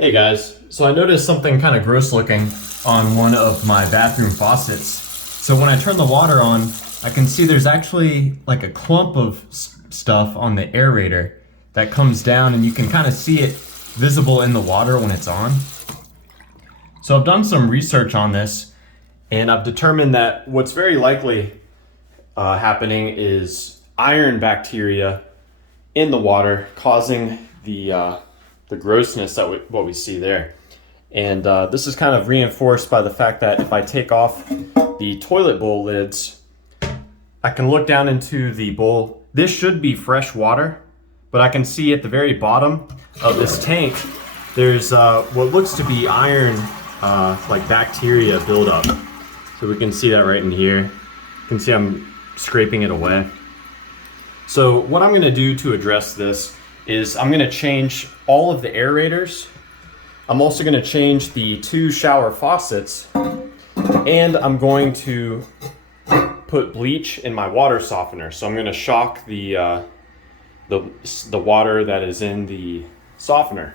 Hey guys, so I noticed something kind of gross looking on one of my bathroom faucets. So when I turn the water on, I can see there's actually like a clump of stuff on the aerator that comes down, and you can kind of see it visible in the water when it's on. So I've done some research on this, and I've determined that what's very likely happening is iron bacteria in the water causing the grossness that what we see there. And this is kind of reinforced by the fact that if I take off the toilet bowl lids, I can look down into the bowl. This should be fresh water, but I can see at the very bottom of this tank, there's what looks to be iron, like bacteria buildup. So we can see that right in here. You can see I'm scraping it away. So what I'm gonna do to address this is I'm gonna change all of the aerators. I'm also gonna change the 2 shower faucets, and I'm going to put bleach in my water softener. So I'm gonna shock the water that is in the softener.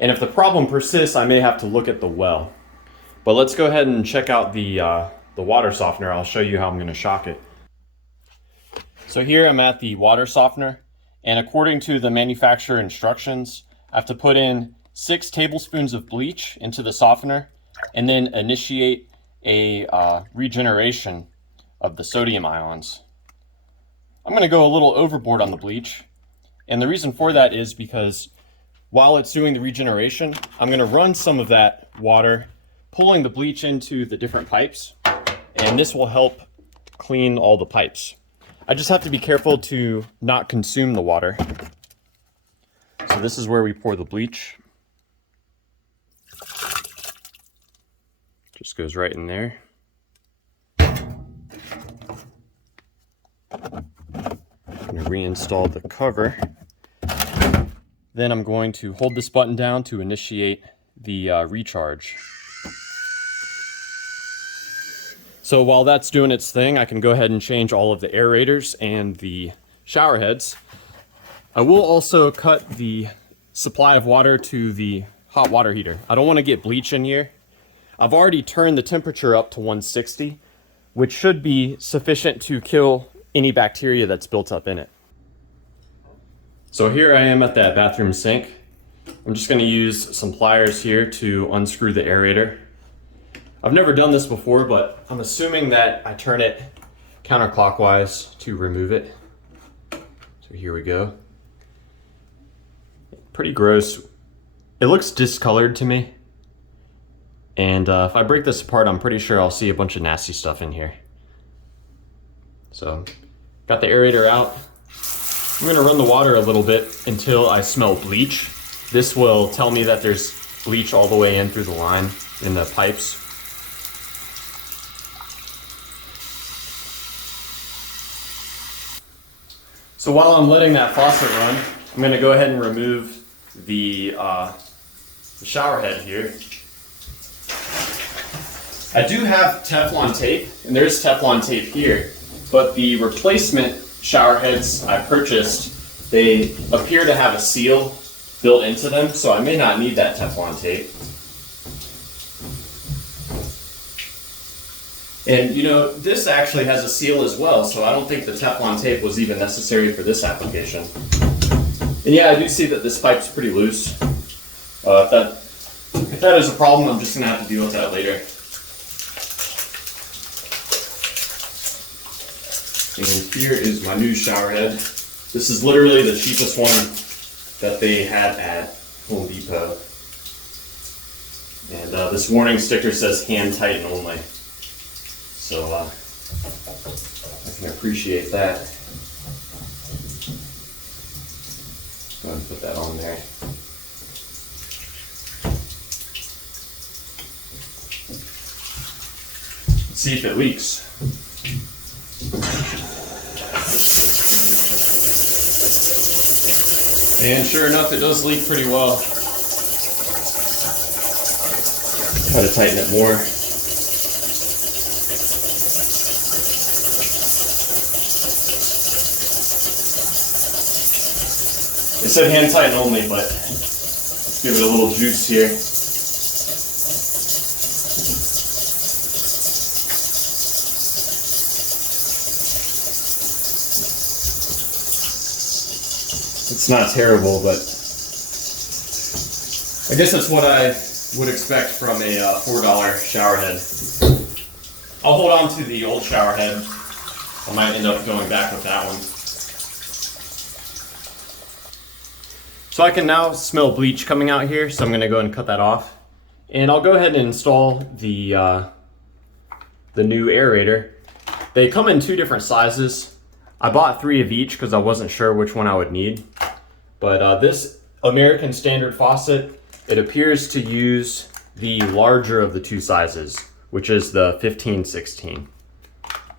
And if the problem persists, I may have to look at the well. But let's go ahead and check out the water softener. I'll show you how I'm gonna shock it. So here I'm at the water softener, and according to the manufacturer instructions, I have to put in 6 tablespoons of bleach into the softener and then initiate a regeneration of the sodium ions. I'm going to go a little overboard on the bleach, and the reason for that is because while it's doing the regeneration, I'm going to run some of that water, pulling the bleach into the different pipes, and this will help clean all the pipes. I just have to be careful to not consume the water. So this is where we pour the bleach. Just goes right in there. I'm going to reinstall the cover. Then I'm going to hold this button down to initiate the recharge. So while that's doing its thing, I can go ahead and change all of the aerators and the shower heads. I will also cut the supply of water to the hot water heater. I don't want to get bleach in here. I've already turned the temperature up to 160, which should be sufficient to kill any bacteria that's built up in it. So here I am at that bathroom sink. I'm just going to use some pliers here to unscrew the aerator. I've never done this before, but I'm assuming that I turn it counterclockwise to remove it. So here we go. Pretty gross. It looks discolored to me. And if I break this apart, I'm pretty sure I'll see a bunch of nasty stuff in here. So, got the aerator out. I'm gonna run the water a little bit until I smell bleach. This will tell me that there's bleach all the way in through the line in the pipes. So while I'm letting that faucet run, I'm gonna go ahead and remove the shower head here. I do have Teflon tape, and there's Teflon tape here, but the replacement shower heads I purchased, they appear to have a seal built into them, so I may not need that Teflon tape. And you know, this actually has a seal as well, so I don't think the Teflon tape was even necessary for this application. And yeah, I do see that this pipe's pretty loose. If that is a problem, I'm just gonna have to deal with that later. And here is my new shower head. This is literally the cheapest one that they had at Home Depot. And this warning sticker says hand tighten only. So I can appreciate that. Go ahead and put that on there. Let's see if it leaks. And sure enough, it does leak pretty well. Try to tighten it more. It said hand tighten only, but Give it a little juice here. It's not terrible, but I guess that's what I would expect from a $4 shower head. I'll hold on to the old shower head. I might end up going back with that one. So I can now smell bleach coming out here, so I'm going to go ahead and cut that off. And I'll go ahead and install the new aerator. They come in 2 different sizes. I bought 3 of each because I wasn't sure which one I would need. But this American standard faucet, it appears to use the larger of the 2 sizes, which is the 15/16.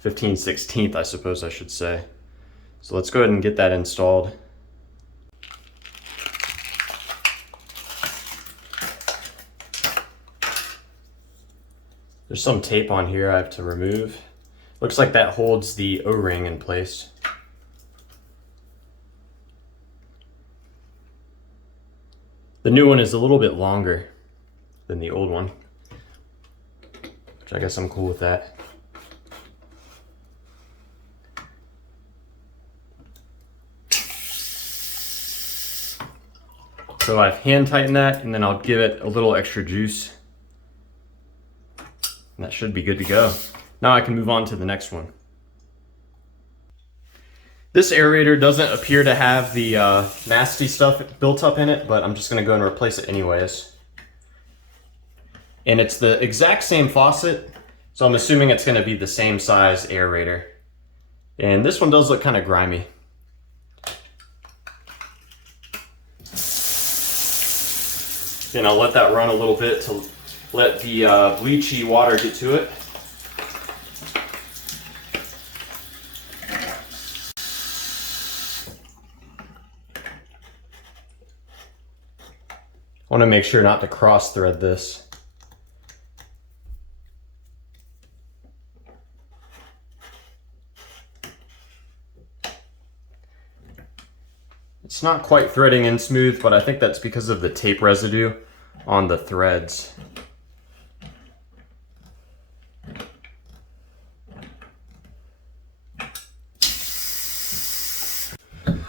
15/16th, I suppose I should say. So let's go ahead and get that installed. There's some tape on here I have to remove. Looks like that holds the O-ring in place. The new one is a little bit longer than the old one, which I guess I'm cool with that. So I've hand tightened that, and then I'll give it a little extra juice. And that should be good to go. Now I can move on to the next one. This aerator doesn't appear to have the nasty stuff built up in it, but I'm just going to go and replace it anyways. And it's the exact same faucet, so I'm assuming it's going to be the same size aerator. And this one does look kind of grimy. And I'll let that run a little bit to let the bleachy water get to it. I want to make sure not to cross thread this. It's not quite threading in smooth, but I think that's because of the tape residue on the threads.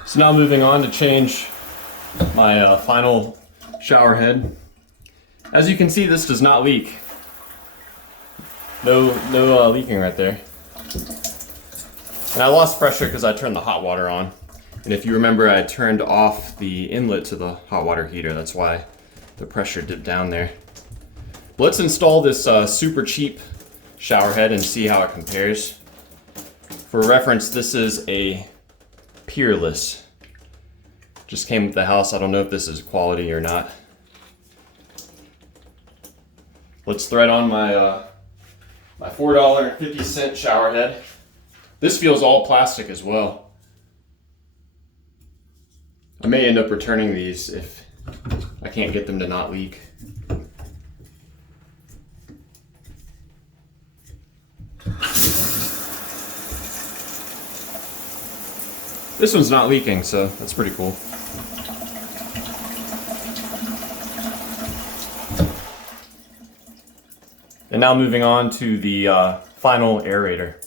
So now moving on to change my final shower head. As you can see, this does not leak. No leaking right there. And I lost pressure because I turned the hot water on. And if you remember, I turned off the inlet to the hot water heater. That's why the pressure dipped down there. Let's install this super cheap shower head and see how it compares. For reference, this is a Peerless. Just came with the house. I don't know if this is quality or not. Let's thread on my my $4.50 shower head. This feels all plastic as well. I may end up returning these if I can't get them to not leak. This one's not leaking, so that's pretty cool. And now moving on to the final aerator.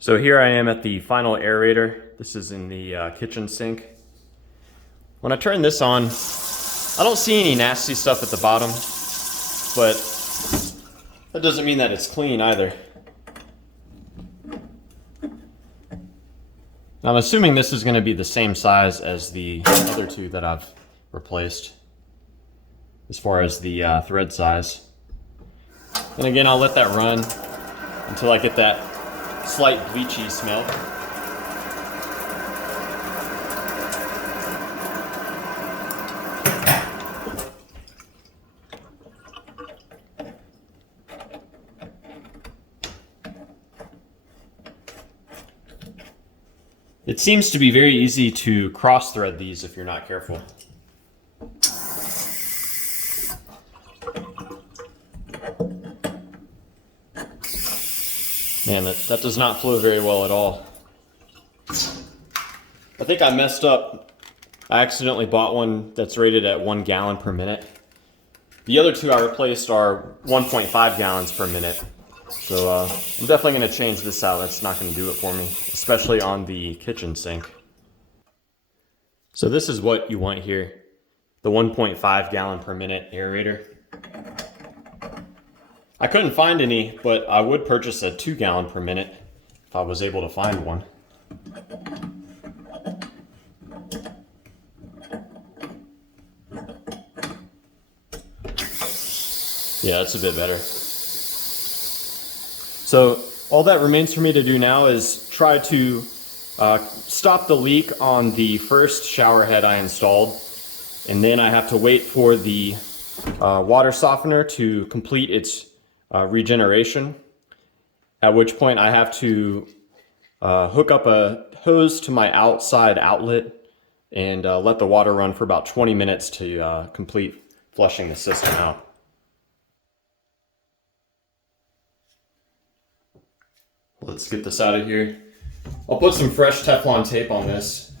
So here I am at the final aerator. This is in the kitchen sink. When I turn this on, I don't see any nasty stuff at the bottom, but that doesn't mean that it's clean either. I'm assuming this is going to be the same size as the other 2 that I've replaced, as far as the thread size. And again, I'll let that run until I get that slight bleachy smell. It seems to be very easy to cross thread these if you're not careful. Man, that does not flow very well at all. I think I messed up I accidentally bought one that's rated at 1 gallon per minute. The other two I replaced are 1.5 gallons per minute. So I'm definitely going to change this out. That's not going to do it for me, especially on the kitchen sink. So this is what you want here. The 1.5 gallon per minute aerator. I couldn't find any, but I would purchase a 2 gallon per minute if I was able to find one. Yeah, that's a bit better. So all that remains for me to do now is try to stop the leak on the first shower head I installed, and then I have to wait for the water softener to complete its regeneration, at which point I have to hook up a hose to my outside outlet and let the water run for about 20 minutes to complete flushing the system out. Let's get this out of here. I'll put some fresh Teflon tape on this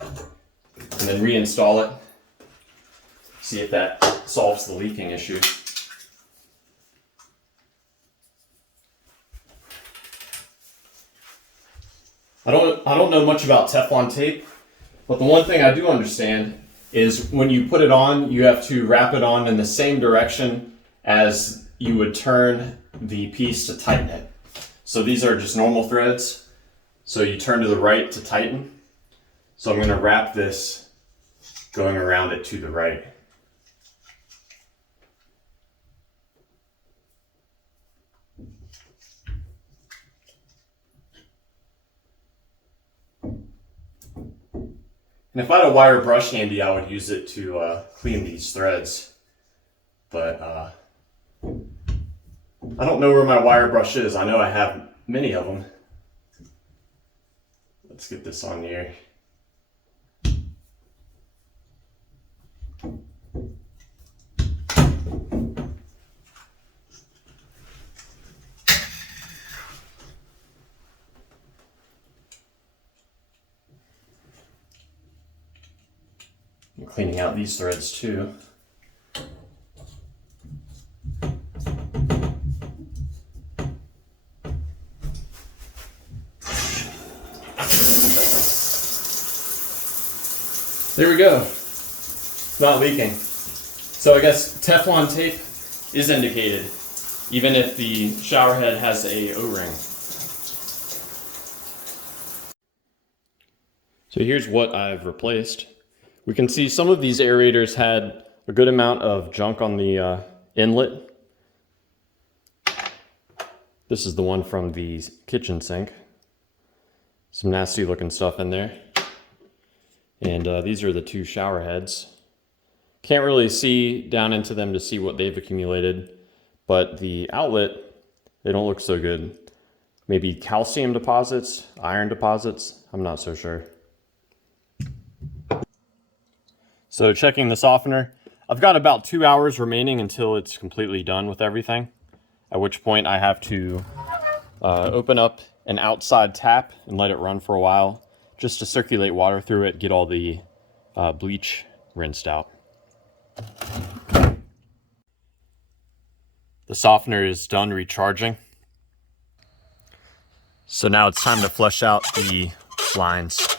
and then reinstall it. See if that solves the leaking issue. I don't know much about Teflon tape, but the one thing I do understand is when you put it on, you have to wrap it on in the same direction as you would turn the piece to tighten it. So these are just normal threads. So you turn to the right to tighten. So I'm going to wrap this going around it to the right. And if I had a wire brush handy, I would use it to clean these threads. But I don't know where my wire brush is. I know I have many of them. Let's get this on here. I'm cleaning out these threads too. There we go. Not leaking. So I guess Teflon tape is indicated, even if the shower head has a O-ring. So here's what I've replaced. We can see some of these aerators had a good amount of junk on the inlet. This is the one from the kitchen sink. Some nasty looking stuff in there. And these are the two shower heads. Can't really see down into them to see what they've accumulated, but the outlet, they don't look so good. Maybe calcium deposits, iron deposits, I'm not so sure. So checking the softener, I've got about 2 hours remaining until it's completely done with everything, at which point I have to open up an outside tap and let it run for a while, just to circulate water through it, get all the bleach rinsed out. The softener is done recharging. So now it's time to flush out the lines.